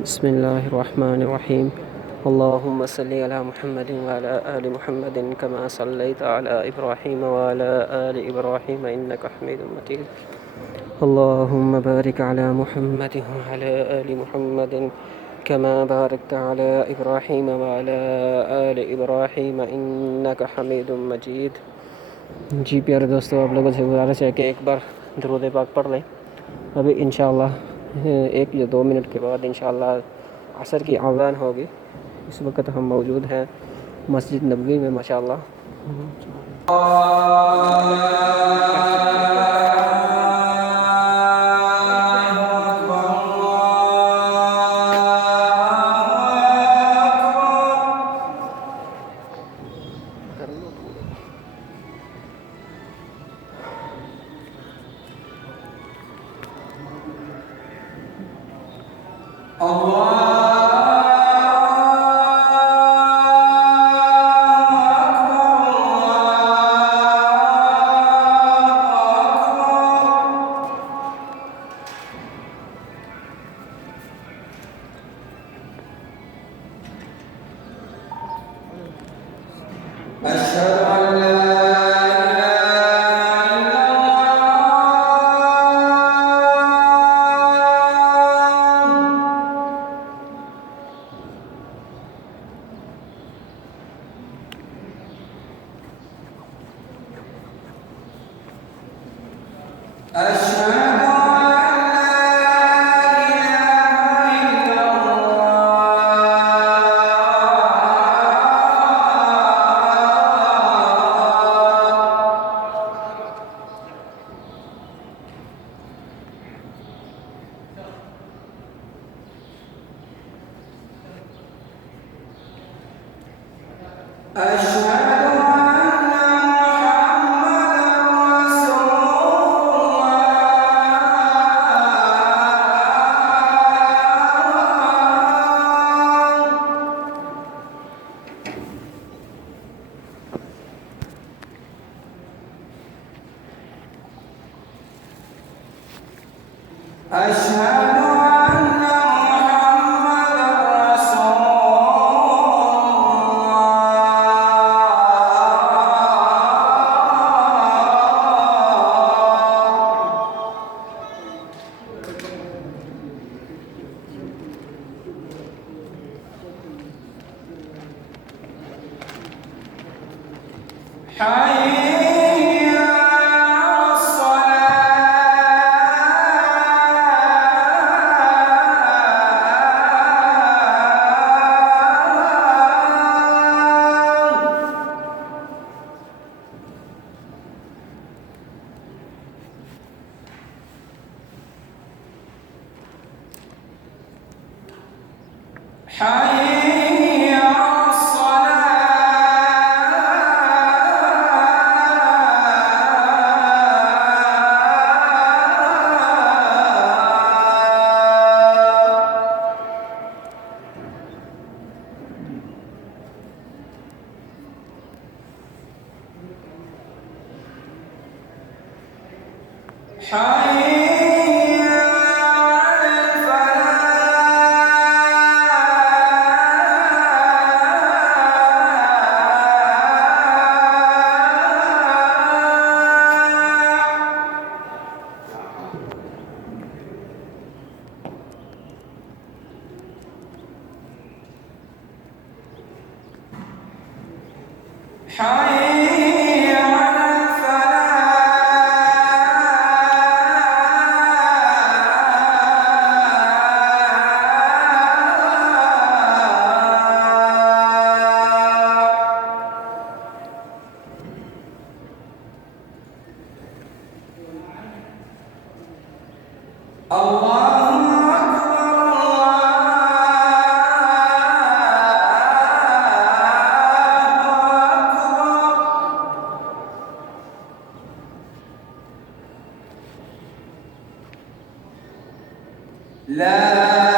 بسم الله الرحمن الرحيم. اللهم صل على محمد وعلى آل محمد كما صليت على إبراهيم وعلى آل إبراهيم إنك حميد مجيد. اللهم بارك على محمد وعلى آل محمد كما باركت على إبراهيم وعلى آل إبراهيم إنك حميد مجيد. जी प्यारे दोस्तों, आप लोगों से गुजारिश है कि एक बार दरूद पाक पढ़ लें. अभी इंशाअल्लाह 1 या 2 मिनट के बाद इंशाअल्लाह असर की अज़ान होगी. इस वक्त हम मौजूद हैं मस्जिद नबवी में माशाअल्लाह. لا